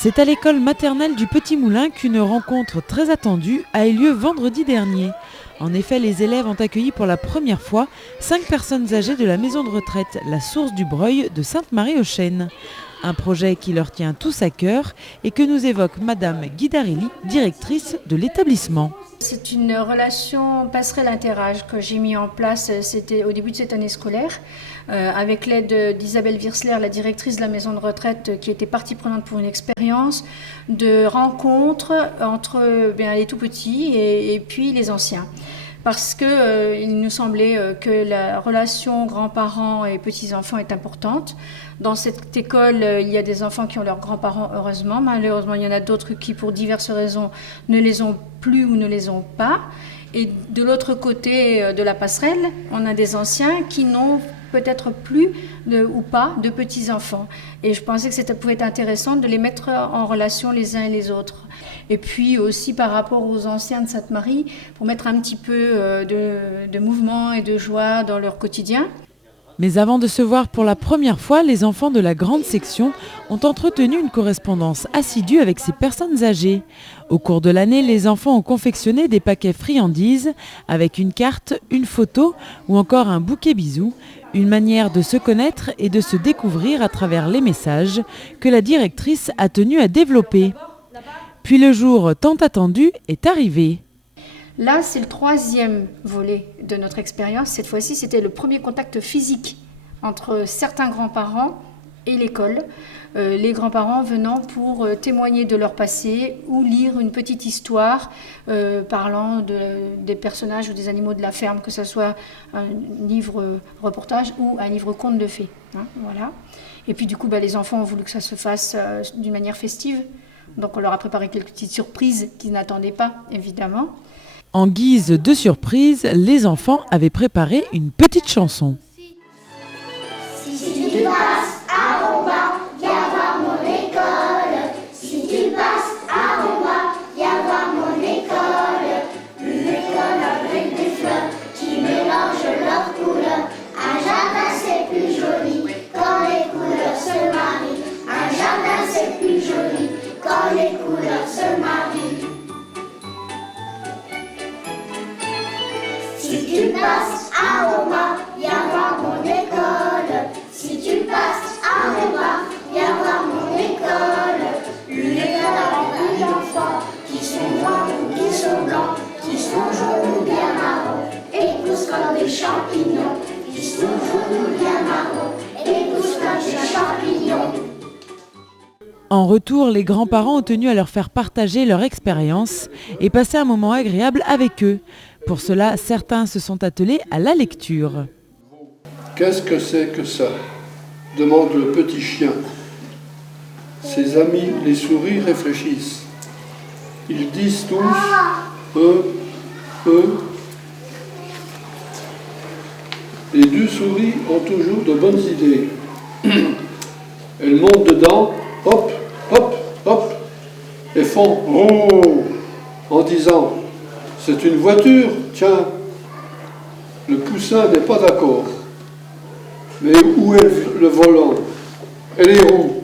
C'est à l'école maternelle du Petit Moulin qu'une rencontre très attendue a eu lieu vendredi dernier. En effet, les élèves ont accueilli pour la première fois 5 personnes âgées de la maison de retraite La Source du Breuil de Sainte-Marie-aux-Chênes. Un projet qui leur tient tous à cœur et que nous évoque Madame Guidarelli, directrice de l'établissement. C'est une relation passerelle-interage que j'ai mis en place au début de cette année scolaire avec l'aide d'Isabelle Virsler, la directrice de la maison de retraite qui était partie prenante pour une expérience de rencontre entre les tout petits et puis les anciens. Parce qu'il nous semblait que la relation grands-parents et petits-enfants est importante. Dans cette école, il y a des enfants qui ont leurs grands-parents, heureusement. Malheureusement, il y en a d'autres qui, pour diverses raisons, ne les ont plus ou ne les ont pas. Et de l'autre côté de la passerelle, on a des anciens qui n'ont peut-être plus ou pas de petits-enfants. Et je pensais que ça pouvait être intéressant de les mettre en relation les uns et les autres. Et puis aussi par rapport aux anciens de Sainte-Marie, pour mettre un petit peu de mouvement et de joie dans leur quotidien. Mais avant de se voir pour la première fois, les enfants de la grande section ont entretenu une correspondance assidue avec ces personnes âgées. Au cours de l'année, les enfants ont confectionné des paquets friandises avec une carte, une photo ou encore un bouquet bisous, une manière de se connaître et de se découvrir à travers les messages que la directrice a tenu à développer. Puis le jour tant attendu est arrivé. Là, c'est le 3e volet de notre expérience. Cette fois-ci, c'était le premier contact physique entre certains grands-parents et l'école. Les grands-parents venant pour témoigner de leur passé ou lire une petite histoire parlant des personnages ou des animaux de la ferme, que ce soit un livre reportage ou un livre conte de fées. Voilà. Et puis du coup, les enfants ont voulu que ça se fasse d'une manière festive. Donc on leur a préparé quelques petites surprises qu'ils n'attendaient pas, évidemment. En guise de surprise, les enfants avaient préparé une petite chanson. Si tu passes à Roma, viens voir mon école. Si tu passes à Roma, viens voir mon école. Une école avec des fleurs qui mélangent leurs couleurs. Un jardin c'est plus joli quand les couleurs se marient. Un jardin c'est plus joli quand les couleurs se marient. Si tu passes à Roma, viens voir mon école. Si tu passes à Roma, viens voir mon école. Une école avec des enfants qui sont noirs ou qui sont blancs, qui sont jaunes ou bien marrons, et poussent comme des champignons. Qui sont jaunes ou bien marrons, et poussent comme des champignons. En retour, les grands-parents ont tenu à leur faire partager leur expérience et passer un moment agréable avec eux. Pour cela, certains se sont attelés à la lecture. Qu'est-ce que c'est que ça ? Demande le petit chien. Ses amis, les souris, réfléchissent. Ils disent tous Les 2 souris ont toujours de bonnes idées. Elles montent dedans, hop, hop, hop, et font « Oh !» en disant « C'est une voiture, tiens !» Le poussin n'est pas d'accord. Mais où est le volant? Et les roues?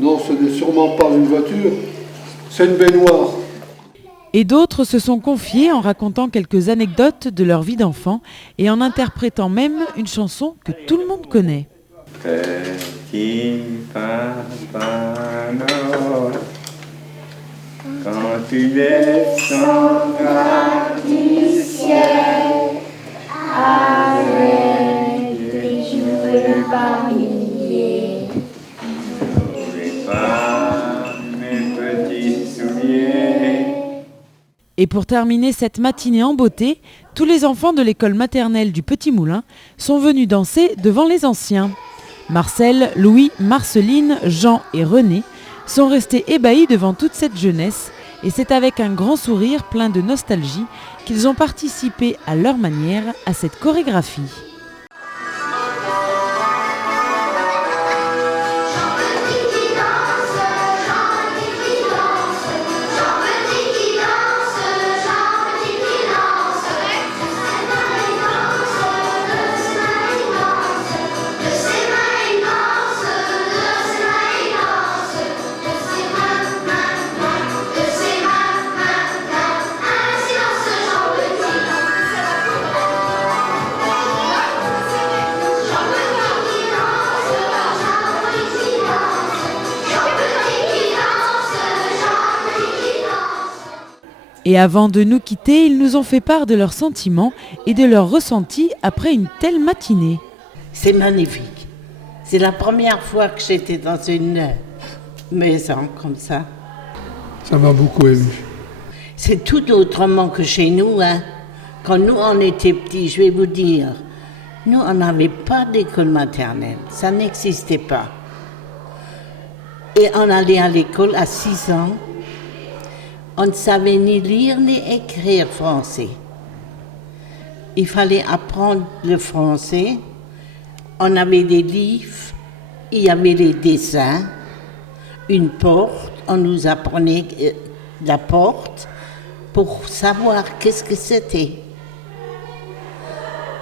Non, ce n'est sûrement pas une voiture, c'est une baignoire. Et d'autres se sont confiés en racontant quelques anecdotes de leur vie d'enfant et en interprétant même une chanson que tout le monde connaît. Petit Papa Noël, quand tu descendras du ciel avec des jouets par milliers, n'oubliez pas mes petits souliers. Et pour terminer cette matinée en beauté, tous les enfants de l'école maternelle du Petit Moulin sont venus danser devant les anciens. Marcel, Louis, Marceline, Jean et René sont restés ébahis devant toute cette jeunesse et c'est avec un grand sourire plein de nostalgie qu'ils ont participé à leur manière à cette chorégraphie. Et avant de nous quitter, ils nous ont fait part de leurs sentiments et de leurs ressentis après une telle matinée. C'est magnifique. C'est la première fois que j'étais dans une maison comme ça. Ça m'a beaucoup ému. C'est tout autrement que chez nous. Quand nous, on était petits, je vais vous dire, nous, on n'avait pas d'école maternelle. Ça n'existait pas. Et on allait à l'école à 6 ans. On ne savait ni lire ni écrire français. Il fallait apprendre le français. On avait des livres, il y avait les dessins, une porte, on nous apprenait la porte pour savoir qu'est-ce que c'était.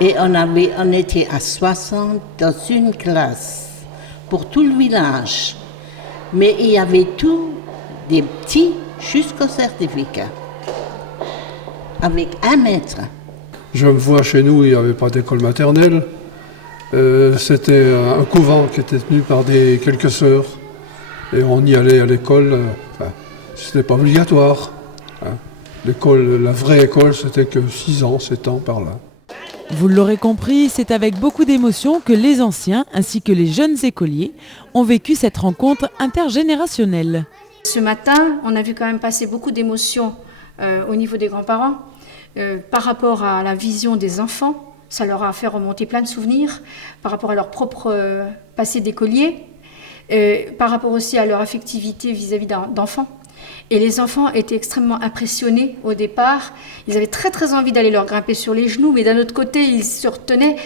Et on était à 60 dans une classe pour tout le village. Mais il y avait tout, des petits jusqu'au certificat, avec 1 mètre. Je me vois chez nous, il n'y avait pas d'école maternelle. C'était un couvent qui était tenu par quelques sœurs. Et on y allait à l'école, c'était pas obligatoire. L'école, la vraie école, c'était que 6 ans, 7 ans par là. Vous l'aurez compris, c'est avec beaucoup d'émotion que les anciens ainsi que les jeunes écoliers ont vécu cette rencontre intergénérationnelle. Ce matin, on a vu quand même passer beaucoup d'émotions au niveau des grands-parents par rapport à la vision des enfants. Ça leur a fait remonter plein de souvenirs par rapport à leur propre passé d'écolier, par rapport aussi à leur affectivité vis-à-vis d'enfants. Et les enfants étaient extrêmement impressionnés au départ. Ils avaient très très envie d'aller leur grimper sur les genoux, mais d'un autre côté, ils se retenaient,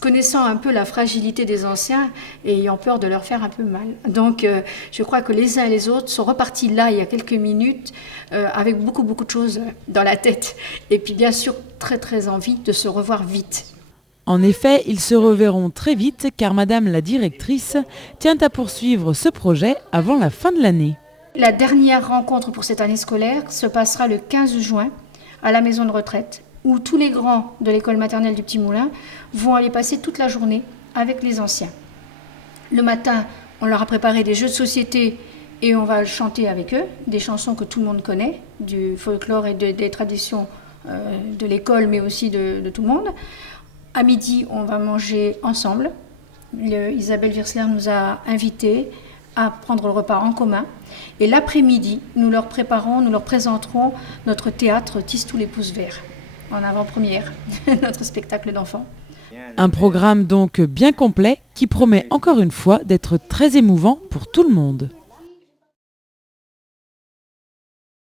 connaissant un peu la fragilité des anciens et ayant peur de leur faire un peu mal. Donc je crois que les uns et les autres sont repartis là, il y a quelques minutes, avec beaucoup de choses dans la tête. Et puis bien sûr, très très envie de se revoir vite. En effet, ils se reverront très vite car Madame la directrice tient à poursuivre ce projet avant la fin de l'année. La dernière rencontre pour cette année scolaire se passera le 15 juin à la maison de retraite, où tous les grands de l'école maternelle du Petit Moulin vont aller passer toute la journée avec les anciens. Le matin, on leur a préparé des jeux de société et on va chanter avec eux des chansons que tout le monde connaît, du folklore et des traditions de l'école, mais aussi de tout le monde. À midi, on va manger ensemble. Isabelle Virsler nous a invités à prendre le repas en commun. Et l'après-midi, nous leur présenterons notre théâtre Tisse tous les pouces verts, en avant-première, notre spectacle d'enfants. Un programme donc bien complet qui promet encore une fois d'être très émouvant pour tout le monde.